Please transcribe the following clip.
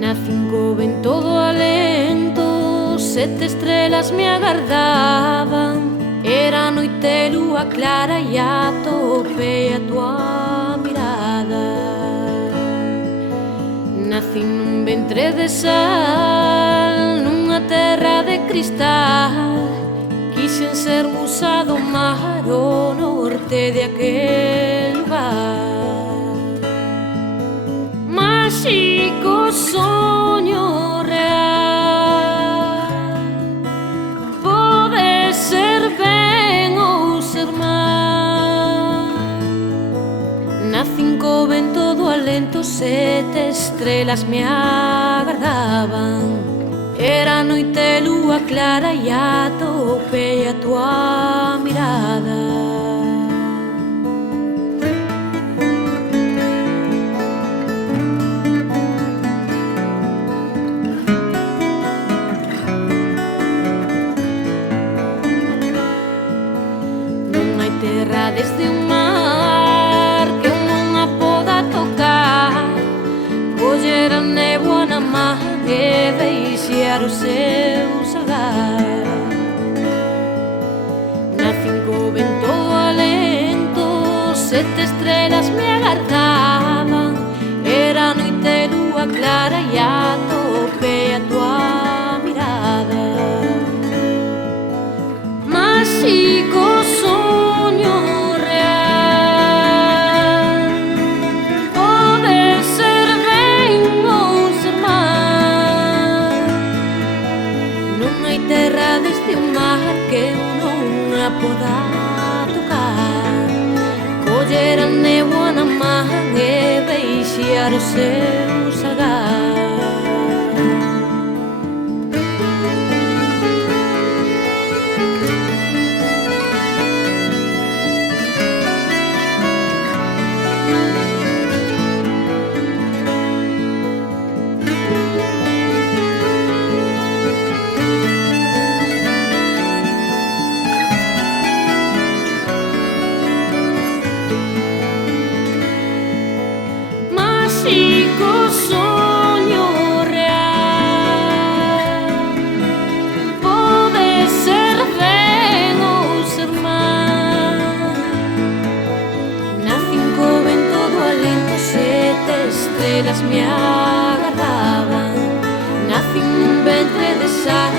Nacín co vento do alento, 7 estrelas me agardaban. Era noite, lúa clara e atopei a tua mirada. Nacín nun ventre de sal, nunha terra de cristal. Quixen ser musa do mar, o norte de aquel lugar. Máxico soño real, pode ser ben ou ser mal. Nacín co vento do alento, 7 estrelas me agardaban. Era noite, lúa clara e atopei a tua mirada. Non hai terra desde un mar que un non a poda tocar, coller a néboa na man e deixar o seu salgar. Nacín co vento do alento, 7 estrelas me agardaban. Era noite, lúa clara e atopei a tua mirada. Máxico soño real, pode ser ben ou ser mal. Non hai terra desde un mar que non a poda tocar, coller a néboa na man e deixar o seu salgar. Máxico soño real, pode ser ben ou ser mal. Nacín co vento do alento, 7 estrelas me agardaban. Nacín nun ventre de sal,